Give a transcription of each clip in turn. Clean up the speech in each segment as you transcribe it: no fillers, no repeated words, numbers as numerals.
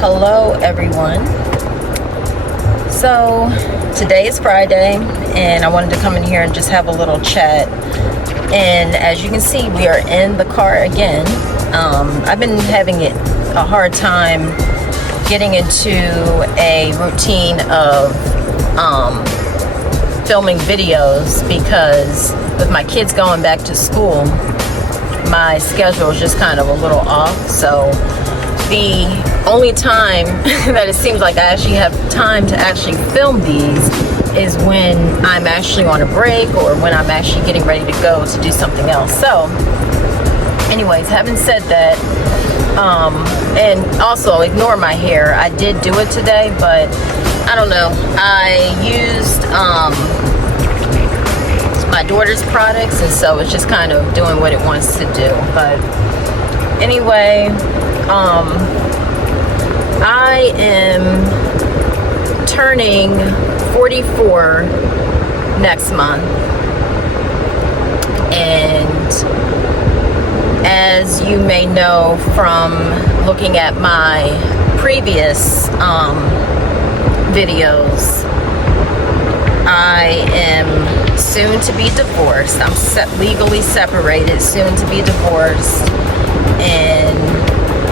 Hello everyone. So today is Friday and I wanted to come in here and just have a little chat, and as you can see we are in the car again. I've been having a hard time getting into a routine of filming videos because with my kids going back to school, my schedule is just kind of a little off. So the only time that it seems like I actually have time to actually film these is when I'm actually on a break or when I'm actually getting ready to go to do something else. So anyways, having said that, and also ignore my hair. I did do it today, but I don't know. I used my daughter's products, and so it's just kind of doing what it wants to do. But anyway, I am turning 44 next month, and as you may know from looking at my previous videos, I am soon to be divorced. I'm legally separated, soon to be divorced, and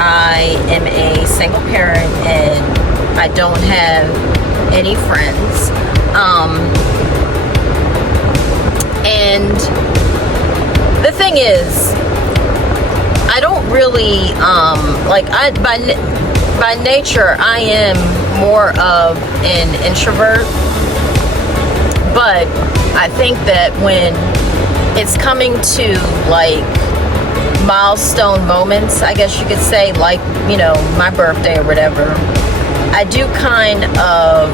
I am a single parent and I don't have any friends. And the thing is, I don't really by nature I am more of an introvert, but I think that when it's coming to like milestone moments, I guess you could say, like, you know, my birthday or whatever, I do kind of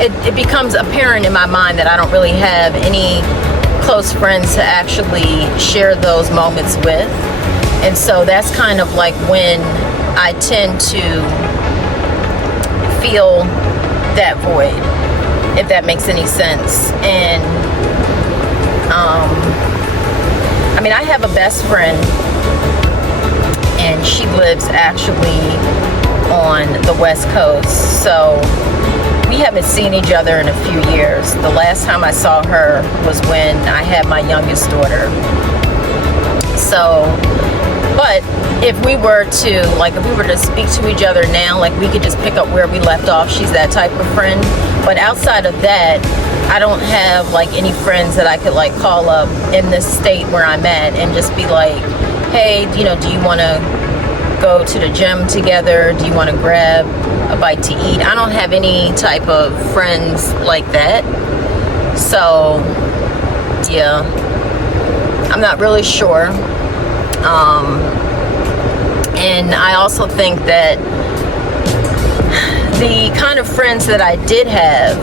it becomes apparent in my mind that I don't really have any close friends to actually share those moments with. And so that's kind of like when I tend to feel that void, if that makes any sense. And I mean, I have a best friend, and she lives actually on the West Coast, so we haven't seen each other in a few years. The last time I saw her was when I had my youngest daughter. So, but if we were to speak to each other now, like, we could just pick up where we left off. She's that type of friend. But outside of that, I don't have like any friends that I could like call up in this state where I'm at and just be like, hey, you know, do you want to go to the gym together? Do you want to grab a bite to eat? I don't have any type of friends like that. So yeah, I'm not really sure. And I also think that the kind of friends that I did have,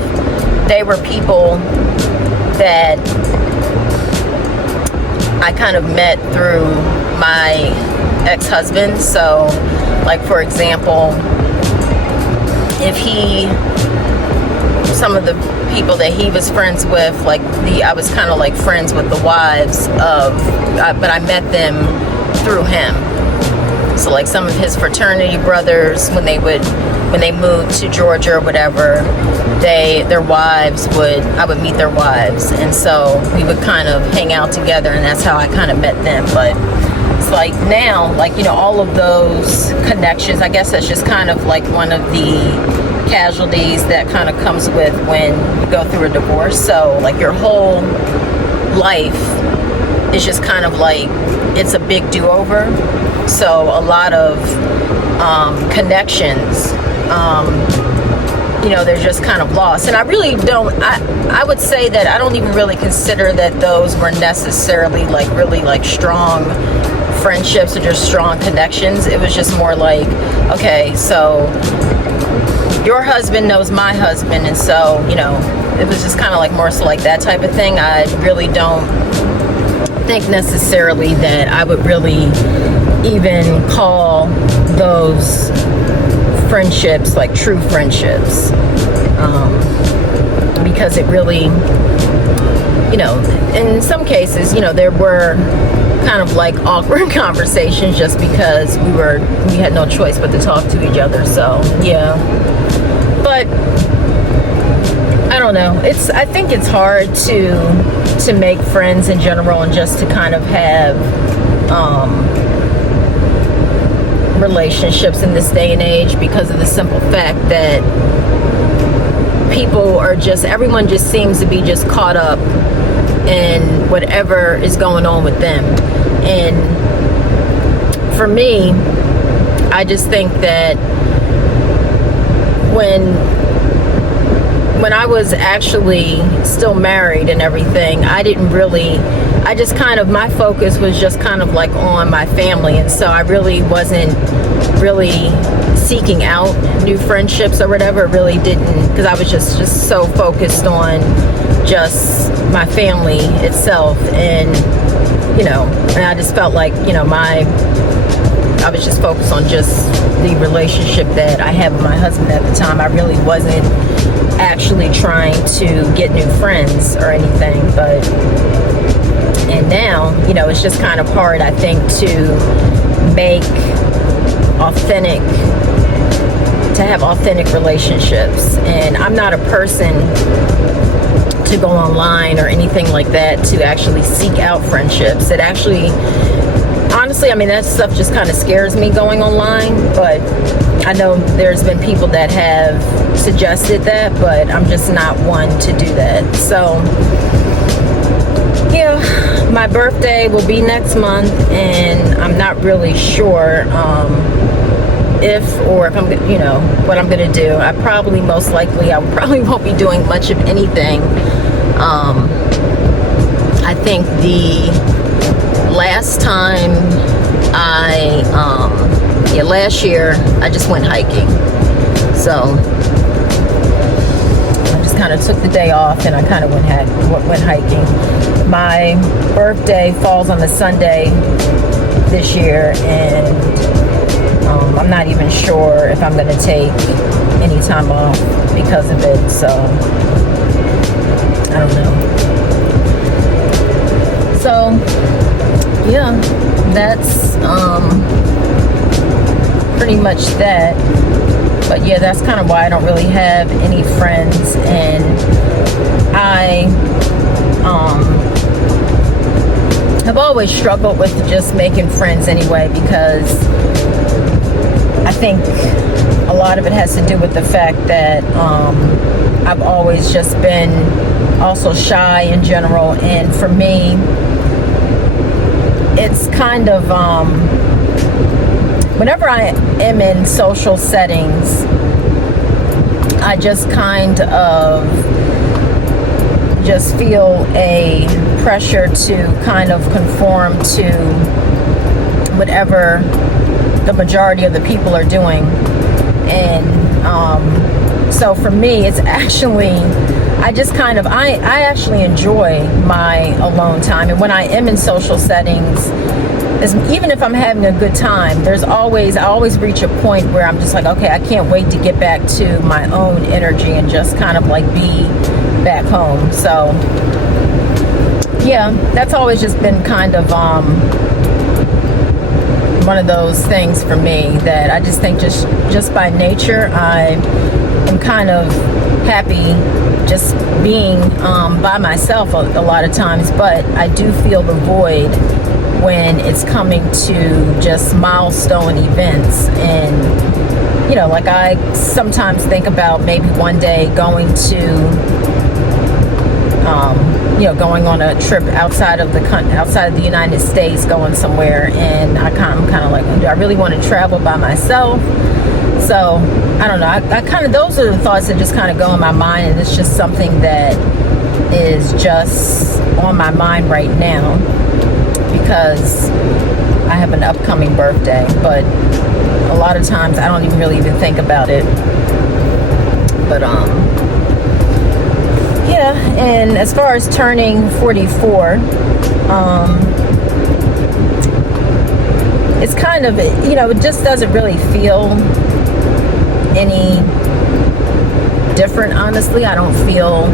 they were people that I kind of met through my ex-husband. So, like, for example, some of the people that he was friends with, like, I was kind of like friends with the wives of, but I met them through him. So like some of his fraternity brothers, when they moved to Georgia or whatever, I would meet their wives, and so we would kind of hang out together, and that's how I kind of met them. But it's like now, like, you know, all of those connections, I guess that's just kind of like one of the casualties that kind of comes with when you go through a divorce. So like your whole life is just kind of like, it's a big do-over. So a lot of connections, you know, they're just kind of lost. And I really don't, I would say that I don't even really consider that those were necessarily like really like strong friendships or just strong connections. It was just more like, okay, so your husband knows my husband, and so, you know, it was just kind of like more so like that type of thing. I really don't think necessarily that I would really even call those friendships like true friendships, because it really, you know, in some cases, you know, there were kind of like awkward conversations just because we had no choice but to talk to each other. So yeah, but I don't know. I think it's hard to make friends in general, and just to kind of have relationships in this day and age, because of the simple fact that everyone just seems to be just caught up in whatever is going on with them. And for me, I just think that when I was actually still married and everything, my focus was just kind of like on my family. And so I really wasn't really seeking out new friendships or whatever. Really didn't, because I was just so focused on just my family itself. And, and I just felt like, I was just focused on just the relationship that I had with my husband at the time. I really wasn't actually trying to get new friends or anything. And now, it's just kind of hard, I think, to have authentic relationships. And I'm not a person to go online or anything like that to actually seek out friendships. It actually, honestly, that stuff just kind of scares me, going online. But I know there's been people that have suggested that, but I'm just not one to do that. So yeah, my birthday will be next month, and I'm not really sure if I'm, what I'm gonna do. I probably won't be doing much of anything. I think the last time last year I just went hiking. So I just kind of took the day off and I kind of went hiking. My birthday falls on the Sunday this year, and I'm not even sure if I'm going to take any time off because of it. So I don't know. So yeah, that's pretty much that. But yeah, that's kind of why I don't really have any friends. And I have always struggled with just making friends anyway, because I think a lot of it has to do with the fact that I've always just been also shy in general. And for me, it's kind of whenever I am in social settings, I just kind of just feel a pressure to kind of conform to whatever the majority of the people are doing. And so for me, it's actually, I actually enjoy my alone time. And when I am in social settings, even if I'm having a good time, I always reach a point where I'm just like, okay, I can't wait to get back to my own energy and just kind of like be back home. So yeah, that's always just been kind of one of those things for me, that I just think just by nature I am kind of happy just being by myself a lot of times. But I do feel the void when it's coming to just milestone events. And like I sometimes think about maybe one day going on a trip outside of the United States, going somewhere, and I'm kind of like, do I really want to travel by myself? So I don't know. I kind of, those are the thoughts that just kind of go in my mind, and it's just something that is just on my mind right now, because I have an upcoming birthday. But a lot of times I don't even think about it. But yeah, and as far as turning 44, it's kind of, it just doesn't really feel any different, honestly. I don't feel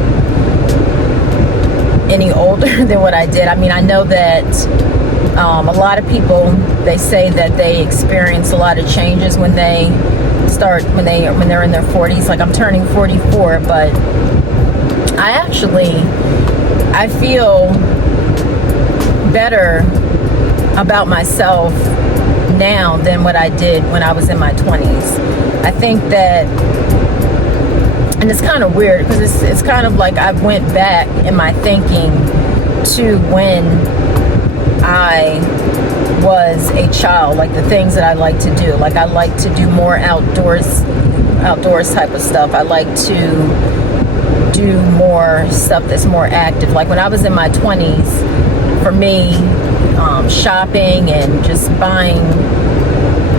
any older than what I did. I know that A lot of people, they say that they experience a lot of changes when they're in their 40s. Like, I'm turning 44, but I feel better about myself now than what I did when I was in my 20s. I think that, and it's kind of weird because it's kind of like I went back in my thinking to when I was a child, like the things that I like to do. Like, I like to do more outdoors type of stuff. I like to do more stuff that's more active. Like, when I was in my 20s, for me, shopping and just buying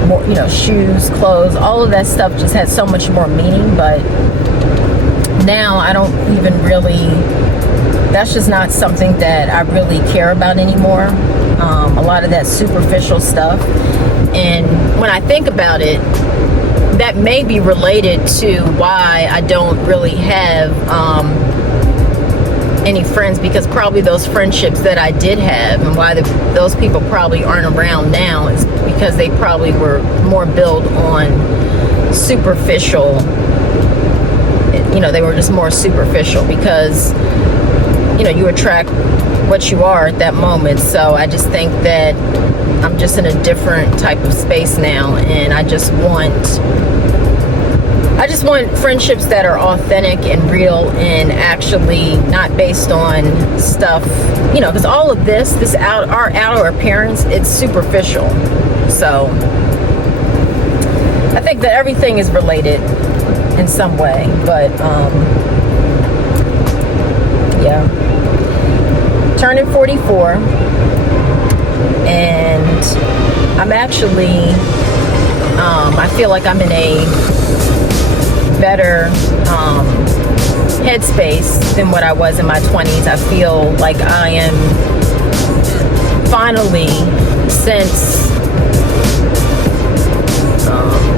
more, shoes, clothes, all of that stuff just had so much more meaning. But now I don't even really, that's just not something that I really care about anymore. A lot of that superficial stuff. And when I think about it, that may be related to why I don't really have any friends, because probably those friendships that I did have and why those people probably aren't around now is because they probably were more built on superficial, they were just more superficial, because you attract what you are at that moment. So I just think that I'm just in a different type of space now, and I just want friendships that are authentic and real, and actually not based on stuff, because all of this our outer appearance, it's superficial. So I think that everything is related in some way, but yeah, turning 44, and I'm actually I feel like I'm in a better headspace than what I was in my 20s. I feel like I am finally, since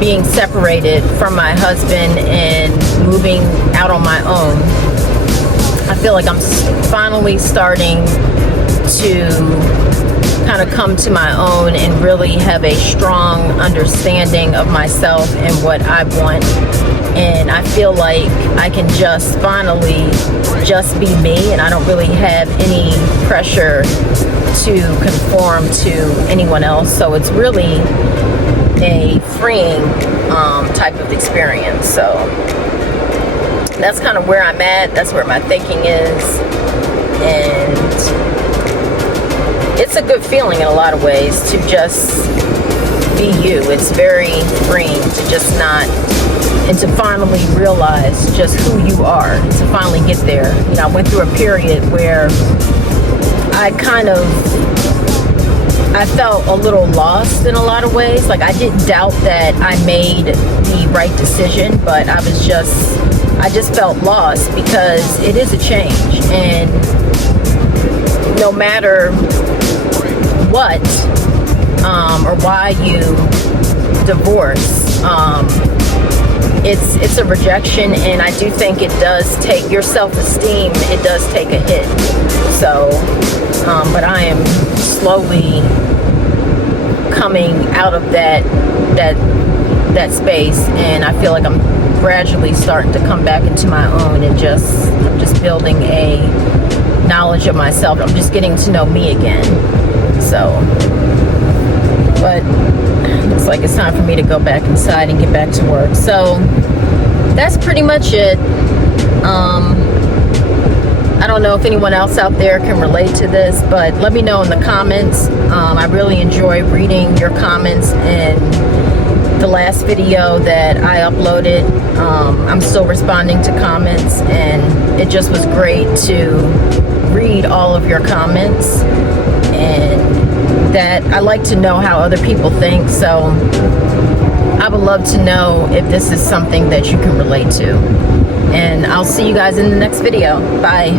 being separated from my husband and moving out on my own, I feel like I'm finally starting to kind of come to my own and really have a strong understanding of myself and what I want. And I feel like I can just finally just be me, and I don't really have any pressure to conform to anyone else. So it's really a freeing type of experience. So that's kind of where I'm at. That's where my thinking is. And it's a good feeling in a lot of ways to just be you. It's very freeing to just not, and to finally realize just who you are, to finally get there. I went through a period where I felt a little lost in a lot of ways. Like, I didn't doubt that I made the right decision, but I just felt lost, because it is a change, and no matter what, or why you divorce, it's a rejection, and I do think it does take your self-esteem, it does take a hit. So, but I am slowly coming out of that space, and I feel like I'm gradually starting to come back into my own, and I'm just building a knowledge of myself. I'm just getting to know me again. So, but looks like it's time for me to go back inside and get back to work. So that's pretty much it. I don't know if anyone else out there can relate to this, but let me know in the comments. I really enjoy reading your comments in the last video that I uploaded. I'm still responding to comments, and it just was great to read all of your comments, and that I like to know how other people think. So I would love to know if this is something that you can relate to. And I'll see you guys in the next video. Bye.